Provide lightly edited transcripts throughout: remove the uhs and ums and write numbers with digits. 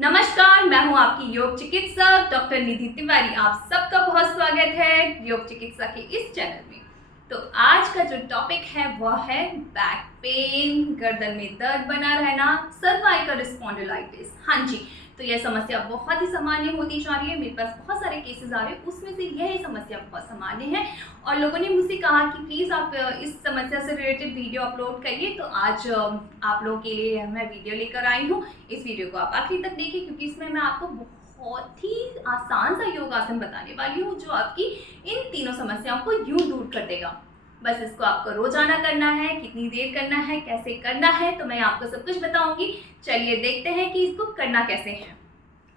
नमस्कार, मैं हूं आपकी योग चिकित्सक डॉक्टर निधि तिवारी। आप सबका बहुत स्वागत है योग चिकित्सा के इस चैनल में। तो आज का जो टॉपिक है वह है बैक पेन, गर्दन में दर्द बना रहना, सर्वाइकल स्पॉन्डिलाइटिस। हाँ जी, तो यह समस्या बहुत ही सामान्य होती जा रही है। मेरे पास बहुत सारे केसेस आ रहे हैं, उसमें से यह समस्या बहुत सामान्य है और लोगों ने मुझसे कहा कि प्लीज़ आप इस समस्या से रिलेटेड वीडियो अपलोड करिए। तो आज आप लोगों के लिए मैं वीडियो लेकर आई हूँ। इस वीडियो को आप आखिरी तक देखिए क्योंकि इसमें मैं आपको बहुत ही आसान सा योगासन बताने वाली हूँ जो आपकी इन तीनों समस्याओं को यूं दूर कर देगा। बस इसको आपको रोजाना करना है, कितनी देर करना है, कैसे करना है, तो मैं आपको सब कुछ बताऊंगी। चलिए देखते हैं कि इसको करना कैसे है।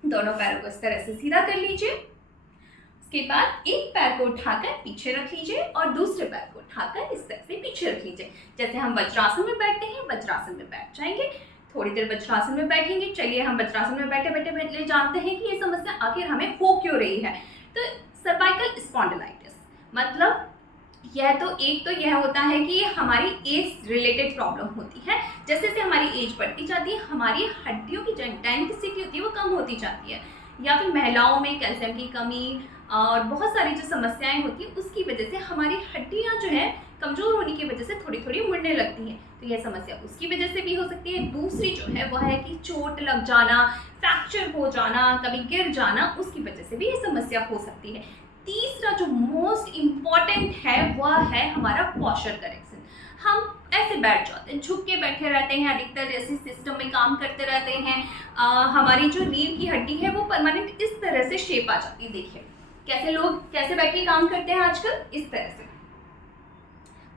दोनों पैरों को इस तरह से सीधा कर लीजिए। उसके बाद एक पैर को उठाकर पीछे रख लीजिए और दूसरे पैर को उठाकर इस तरह से पीछे रख लीजिए। जैसे हम वज्रासन में बैठते हैं, वज्रासन में बैठ जाएंगे। थोड़ी देर वज्रासन में बैठेंगे। चलिए हम वज्रासन में बैठे बैठे बैठे जानते हैं कि ये समस्या आखिर हमें हो क्यों रही है। तो सर्वाइकल स्पॉन्डिलाइटिस मतलब यह होता है कि हमारी एज रिलेटेड प्रॉब्लम होती है। जैसे जैसे हमारी एज बढ़ती जाती है, हमारी हड्डियों की जो डेंसिटी होती है वो कम होती जाती है, या फिर महिलाओं में कैल्शियम की कमी और बहुत सारी जो समस्याएं होती हैं उसकी वजह से हमारी हड्डियां जो है कमजोर होने की वजह से थोड़ी थोड़ी मुड़ने लगती हैं। तो यह समस्या उसकी वजह से भी हो सकती है। दूसरी जो है वह है कि चोट लग जाना, फ्रैक्चर हो जाना, कभी गिर जाना, उसकी वजह से भी ये समस्या हो सकती है। तीसरा जो मोस्ट इम्पॉर्टेंट है वह है हमारा पोस्चर करेक्शन। हम ऐसे बैठ जाते हैं, झुक के बैठे रहते हैं, अधिकतर ऐसे सिस्टम में काम करते रहते हैं। हमारी जो रीढ़ की हड्डी है वो परमानेंट इस तरह से शेप आ जाती है। देखिए कैसे लोग कैसे बैठ के काम करते हैं आजकल, इस तरह से।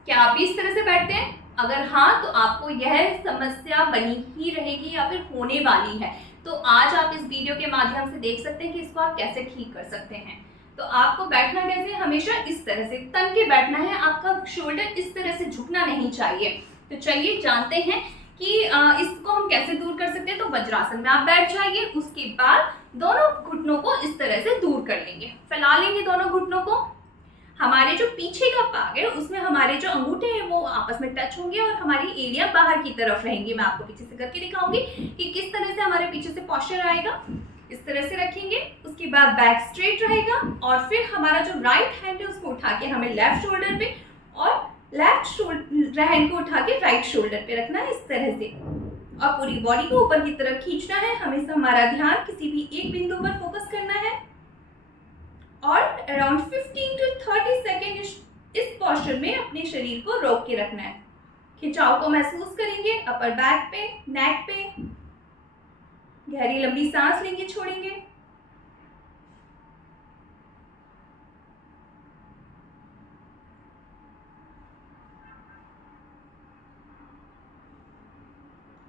क्या आप भी इस तरह से बैठते हैं? अगर हाँ तो आपको यह समस्या बनी ही रहेगी या फिर होने वाली है। तो आज आप इस वीडियो के माध्यम से देख सकते हैं कि इसको आप कैसे ठीक कर सकते हैं। तो आपको बैठना कैसे, हमेशा इस तरह से तन के बैठना है। आपका शोल्डर इस तरह से झुकना नहीं चाहिए। तो चलिए जानते हैं कि इसको हम कैसे दूर कर सकते हैं। तो वज्रासन में आप बैठ जाइए। उसके बाद दोनों घुटनों को इस तरह से दूर कर लेंगे, फैला लेंगे दोनों घुटनों को। हमारे जो पीछे का पाग है उसमें हमारे जो अंगूठे हैं वो आपस में टच होंगे और हमारी एड़ियां बाहर की तरफ रहेंगी। मैं आपको पीछे से करके दिखाऊंगी कि किस तरह से हमारे पीछे से पोस्चर आएगा। इस तरह से रखेंगे। उसके बाद बैक स्ट्रेट रहेगा और फिर हमारा जो राइट हैंड है उसको उठा के हमें लेफ्ट शोल्डर पे और लेफ्ट हैंड को उठा के राइट शोल्डर पे रखना है, इस तरह से। और पूरी बॉडी को ऊपर की तरफ खींचना है। हमेशा हमारा ध्यान किसी भी एक बिंदु पर फोकस करना है और अराउंड 15 to 30 सेकेंड इस पोस्चर में अपने शरीर को रोक के रखना है। खिंचाव को महसूस करेंगे अपर बैक पे, नेक पे। गहरी लंबी सांस लेंगे, छोड़ेंगे।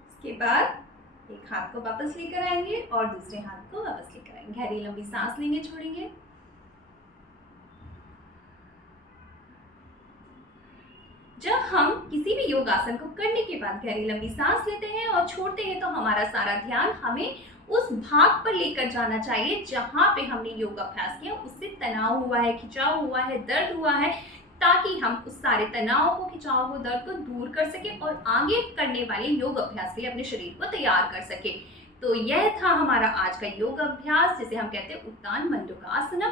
इसके बाद एक हाथ को वापस लेकर आएंगे और दूसरे हाथ को वापस लेकर आएंगे। गहरी लंबी सांस लेंगे, छोड़ेंगे। जब हम किसी भी योगासन को करने के बाद गहरी लंबी सांस लेते हैं और छोड़ते हैं तो हमारा सारा ध्यान हमें उस भाग पर लेकर जाना चाहिए जहां पे हमने योग अभ्यास किया, उससे तनाव हुआ है, खिंचाव हुआ है, दर्द हुआ है, ताकि हम उस सारे तनाव को, खिंचाव को, दर्द को दूर कर सके और आगे करने वाले योग अभ्यास के लिए अपने शरीर को तैयार कर सके। तो यह था हमारा आज का योग अभ्यास, जिसे हम कहते हैं उत्तान मंडूकासन।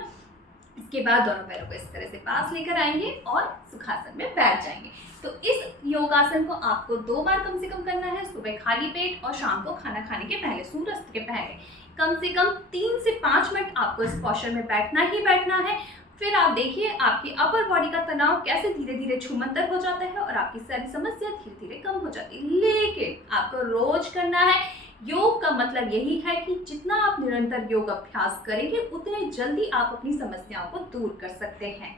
इसके बाद दोनों पैरों को इस तरह से पास लेकर आएंगे और सुखासन में बैठ जाएंगे। तो इस योगासन को आपको 2 बार कम से कम करना है, सुबह खाली पेट और शाम को खाना खाने के पहले, सूर्यास्त के पहले। कम से कम 3 से 5 मिनट आपको इस पोस्चर में बैठना ही बैठना है। फिर आप देखिए आपकी अपर बॉडी का तनाव कैसे धीरे धीरे छूमंतर हो जाता है और आपकी सारी समस्या धीरे धीरे कम हो जाती है। लेकिन आपको रोज करना है। योग का मतलब यही है कि जितना आप निरंतर योग अभ्यास करेंगे उतने जल्दी आप अपनी समस्याओं को दूर कर सकते हैं।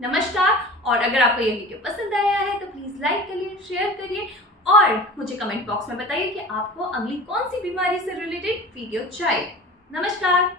नमस्कार। और अगर आपको ये वीडियो पसंद आया है तो प्लीज़ लाइक करिए, शेयर करिए और मुझे कमेंट बॉक्स में बताइए कि आपको अगली कौन सी बीमारी से रिलेटेड वीडियो चाहिए। नमस्कार।